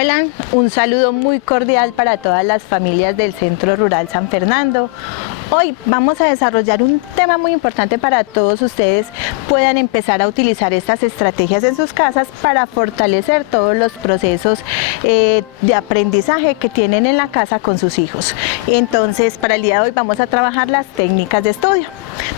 Hola, un saludo muy cordial para todas las familias del Centro Rural San Fernando. Hoy vamos a desarrollar un tema muy importante para todos ustedes puedan empezar a utilizar estas estrategias en sus casas para fortalecer todos los procesos de aprendizaje que tienen en la casa con sus hijos. Entonces, para el día de hoy vamos a trabajar las técnicas de estudio,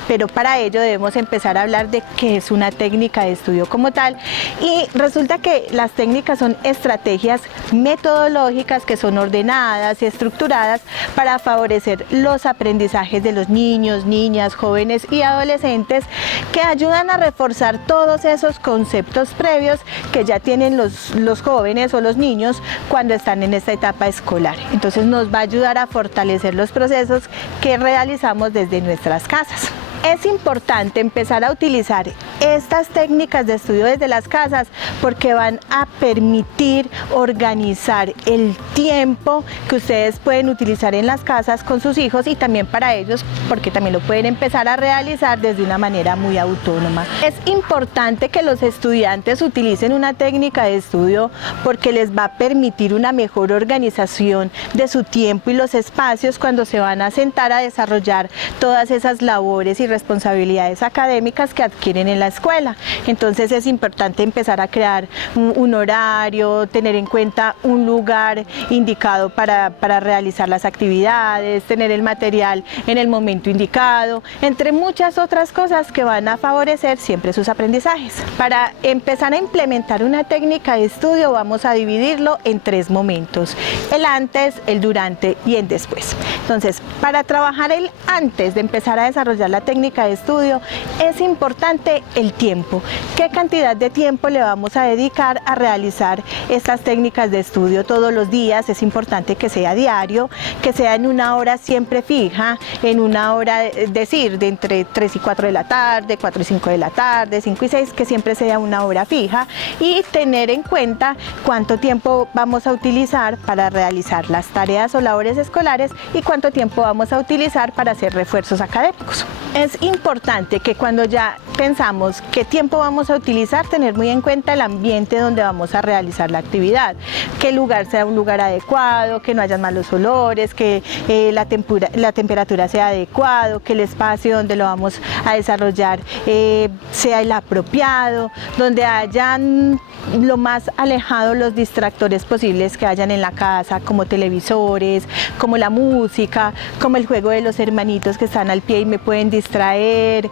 pero para ello debemos empezar a hablar de qué es una técnica de estudio como tal, y resulta que las técnicas son estrategias metodológicas que son ordenadas y estructuradas para favorecer los aprendizajes de los niños, niñas, jóvenes y adolescentes, que ayudan a reforzar todos esos conceptos previos que ya tienen los jóvenes o los niños cuando están en esta etapa escolar. Entonces nos va a ayudar a fortalecer los procesos que realizamos desde nuestras casas. Es importante empezar a utilizar estas técnicas de estudio desde las casas porque van a permitir organizar el tiempo que ustedes pueden utilizar en las casas con sus hijos, y también para ellos porque también lo pueden empezar a realizar desde una manera muy autónoma. Es importante que los estudiantes utilicen una técnica de estudio porque les va a permitir una mejor organización de su tiempo y los espacios cuando se van a sentar a desarrollar todas esas labores y responsabilidades académicas que adquieren en la escuela. Entonces es importante empezar a crear un horario, tener en cuenta un lugar indicado para realizar las actividades, tener el material en el momento indicado, entre muchas otras cosas que van a favorecer siempre sus aprendizajes. Para empezar a implementar una técnica de estudio vamos a dividirlo en 3 momentos: el antes, el durante y el después. Entonces, para trabajar el antes de empezar a desarrollar la técnica de estudio es importante el tiempo. ¿Qué cantidad de tiempo le vamos a dedicar a realizar estas técnicas de estudio todos los días? Es importante que sea diario, que sea en una hora siempre fija, en una hora, de entre 3 y 4 de la tarde, 4 y 5 de la tarde, 5 y 6, que siempre sea una hora fija, y tener en cuenta cuánto tiempo vamos a utilizar para realizar las tareas o labores escolares y cuánto tiempo vamos a utilizar para hacer refuerzos académicos. Es importante que cuando ya pensamos qué tiempo vamos a utilizar, tener muy en cuenta el ambiente donde vamos a realizar la actividad, que el lugar sea un lugar adecuado, que no haya malos olores, que la temperatura sea adecuado, que el espacio donde lo vamos a desarrollar sea el apropiado, donde hayan lo más alejado los distractores posibles que hayan en la casa, como televisores, como la música, como el juego de los hermanitos que están al pie y me pueden distraer,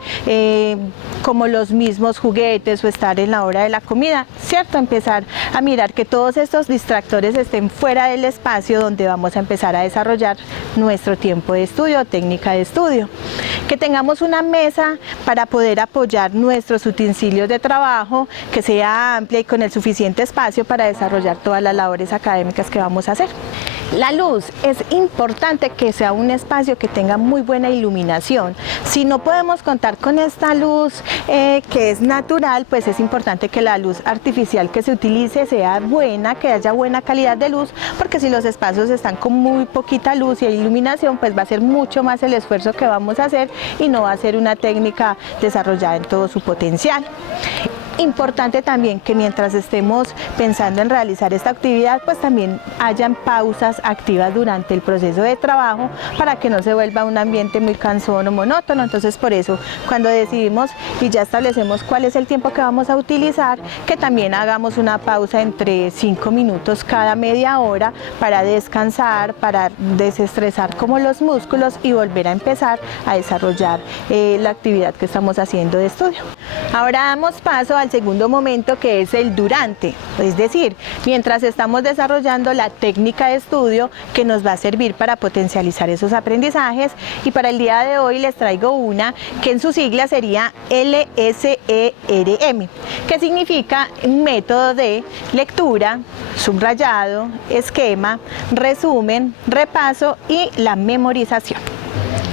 como los mismos juguetes o estar en la hora de la comida, ¿cierto? Empezar a mirar que todos estos distractores estén fuera del espacio donde vamos a empezar a desarrollar nuestro tiempo de estudio o técnica de estudio. Que tengamos una mesa para poder apoyar nuestros utensilios de trabajo, que sea amplia y con el suficiente espacio para desarrollar todas las labores académicas que vamos a hacer. La luz, es importante que sea un espacio que tenga muy buena iluminación. Si no podemos contar con esta luz que es natural, pues es importante que la luz artificial que se utilice sea buena, que haya buena calidad de luz, porque si los espacios están con muy poquita luz y iluminación, pues va a ser mucho más el esfuerzo que vamos a hacer y no va a ser una técnica desarrollada en todo su potencial. Importante también que mientras estemos pensando en realizar esta actividad, pues también hayan pausas activas durante el proceso de trabajo para que no se vuelva un ambiente muy cansón o monótono. Entonces, por eso, cuando decidimos y ya establecemos cuál es el tiempo que vamos a utilizar, que también hagamos una pausa entre 5 minutos cada media hora para descansar, para desestresar como los músculos y volver a empezar a desarrollar la actividad que estamos haciendo de estudio. Ahora damos paso al segundo momento, que es el durante, es decir, mientras estamos desarrollando la técnica de estudio que nos va a servir para potencializar esos aprendizajes, y para el día de hoy les traigo una que en su sigla sería LSERM, que significa un método de lectura, subrayado, esquema, resumen, repaso y la memorización.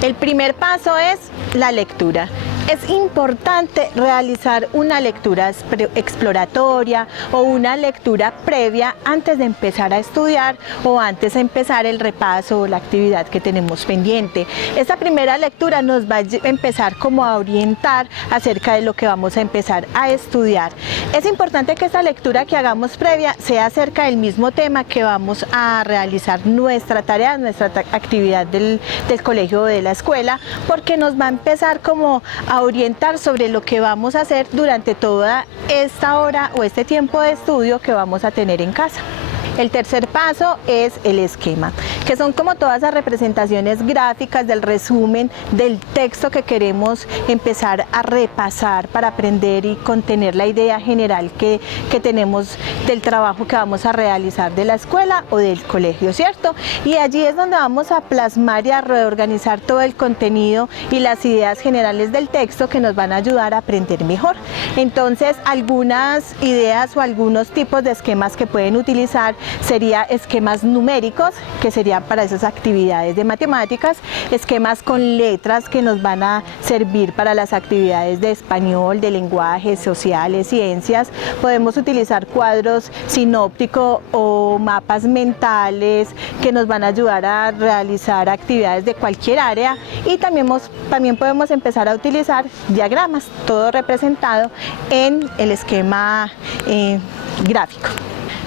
El primer paso es la lectura. Es importante realizar una lectura exploratoria o una lectura previa antes de empezar a estudiar o antes de empezar el repaso o la actividad que tenemos pendiente. Esta primera lectura nos va a empezar como a orientar acerca de lo que vamos a empezar a estudiar. Es importante que esta lectura que hagamos previa sea acerca del mismo tema que vamos a realizar nuestra tarea, nuestra actividad del colegio o de la escuela, porque nos va a empezar como a orientar sobre lo que vamos a hacer durante toda esta hora o este tiempo de estudio que vamos a tener en casa. El tercer paso es el esquema, que son como todas las representaciones gráficas del resumen del texto que queremos empezar a repasar para aprender y contener la idea general que tenemos del trabajo que vamos a realizar de la escuela o del colegio, ¿cierto? Y allí es donde vamos a plasmar y a reorganizar todo el contenido y las ideas generales del texto que nos van a ayudar a aprender mejor. Entonces, algunas ideas o algunos tipos de esquemas que pueden utilizar sería esquemas numéricos, que serían para esas actividades de matemáticas, esquemas con letras que nos van a servir para las actividades de español, de lenguaje, sociales, ciencias. Podemos utilizar cuadros sinópticos o mapas mentales que nos van a ayudar a realizar actividades de cualquier área, y también podemos empezar a utilizar diagramas, todo representado en el esquema gráfico.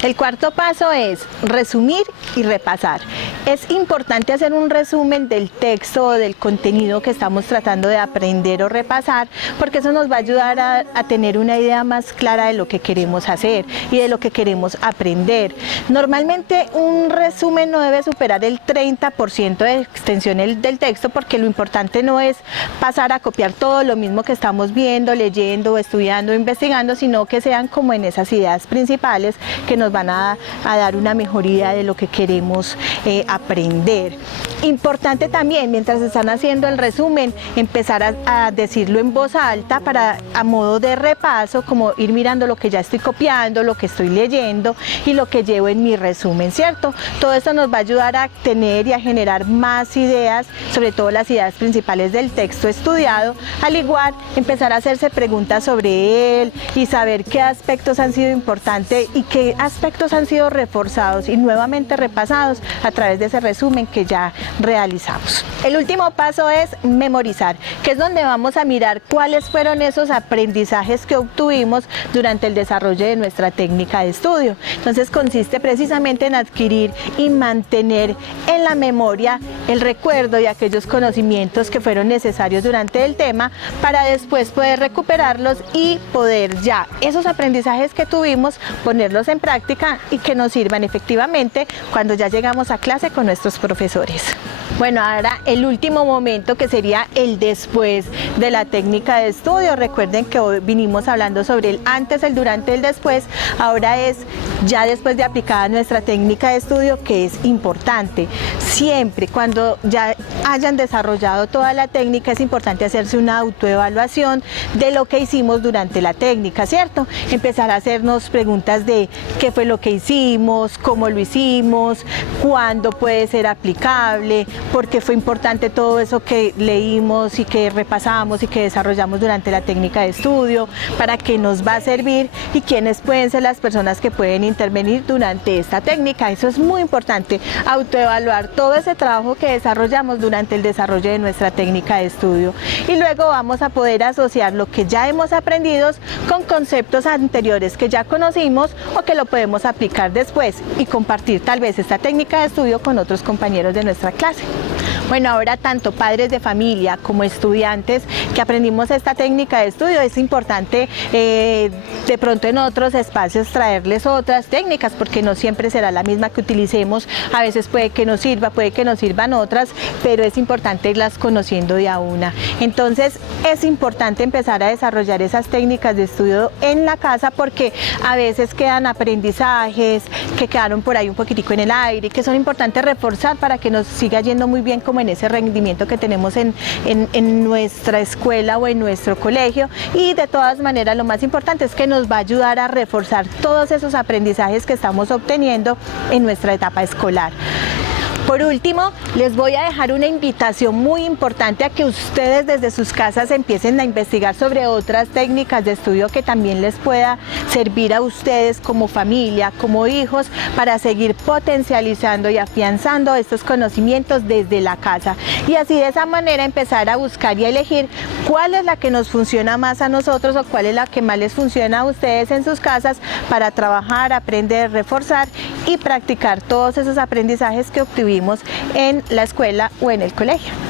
El cuarto paso es resumir y repasar. Es importante hacer un resumen del texto o del contenido que estamos tratando de aprender o repasar, porque eso nos va a ayudar a tener una idea más clara de lo que queremos hacer y de lo que queremos aprender. Normalmente un resumen no debe superar el 30% de extensión del texto, porque lo importante no es pasar a copiar todo lo mismo que estamos viendo, leyendo, estudiando, investigando, sino que sean como en esas ideas principales que nos van a dar una mejoría de lo que queremos aprender. Importante también, mientras están haciendo el resumen, empezar a decirlo en voz alta a modo de repaso, como ir mirando lo que ya estoy copiando, lo que estoy leyendo y lo que llevo en mi resumen, ¿cierto? Todo esto nos va a ayudar a tener y a generar más ideas, sobre todo las ideas principales del texto estudiado. Al igual, empezar a hacerse preguntas sobre él y saber qué aspectos han sido importantes y qué aspectos han sido reforzados y nuevamente repasados a través de ese resumen que ya realizamos. El último paso es memorizar, que es donde vamos a mirar cuáles fueron esos aprendizajes que obtuvimos durante el desarrollo de nuestra técnica de estudio. Entonces consiste precisamente en adquirir y mantener en la memoria el recuerdo y aquellos conocimientos que fueron necesarios durante el tema, para después poder recuperarlos y poder ya esos aprendizajes que tuvimos ponerlos en práctica y que nos sirvan efectivamente cuando ya llegamos a clase con nuestros profesores. Bueno, ahora el último momento, que sería el después de la técnica de estudio. Recuerden que hoy vinimos hablando sobre el antes, el durante, el después. Ahora es ya después de aplicada nuestra técnica de estudio, que es importante. Siempre cuando ya hayan desarrollado toda la técnica, es importante hacerse una autoevaluación de lo que hicimos durante la técnica, ¿cierto? Empezar a hacernos preguntas de qué fue lo que hicimos, cómo lo hicimos, cuándo puede ser aplicable, por qué fue importante todo eso que leímos y que repasamos y que desarrollamos durante la técnica de estudio, para qué nos va a servir y quiénes pueden ser las personas que pueden intervenir durante esta técnica. Eso es muy importante, autoevaluar todo ese trabajo que desarrollamos durante el desarrollo de nuestra técnica de estudio, y luego vamos a poder asociar lo que ya hemos aprendido con conceptos anteriores que ya conocimos o que lo podemos aplicar después y compartir tal vez esta técnica de estudio con otros compañeros de nuestra clase. Bueno, ahora tanto padres de familia como estudiantes que aprendimos esta técnica de estudio, es importante de pronto en otros espacios traerles otras técnicas, porque no siempre será la misma que utilicemos. A veces puede que nos sirva, puede que nos sirvan otras, pero es importante irlas conociendo de a una. Entonces es importante empezar a desarrollar esas técnicas de estudio en la casa, porque a veces quedan aprendizajes que quedaron por ahí un poquitico en el aire, que son importantes reforzar para que nos siga yendo muy bien como en ese rendimiento que tenemos en nuestra escuela o en nuestro colegio. Y de todas maneras, lo más importante es que nos va a ayudar a reforzar todos esos aprendizajes que estamos obteniendo en nuestra etapa escolar. Por último, les voy a dejar una invitación muy importante a que ustedes desde sus casas empiecen a investigar sobre otras técnicas de estudio que también les pueda servir a ustedes como familia, como hijos, para seguir potencializando y afianzando estos conocimientos desde la casa. Y así de esa manera empezar a buscar y a elegir cuál es la que nos funciona más a nosotros o cuál es la que más les funciona a ustedes en sus casas para trabajar, aprender, reforzar y practicar todos esos aprendizajes que obtuvimos en la escuela o en el colegio.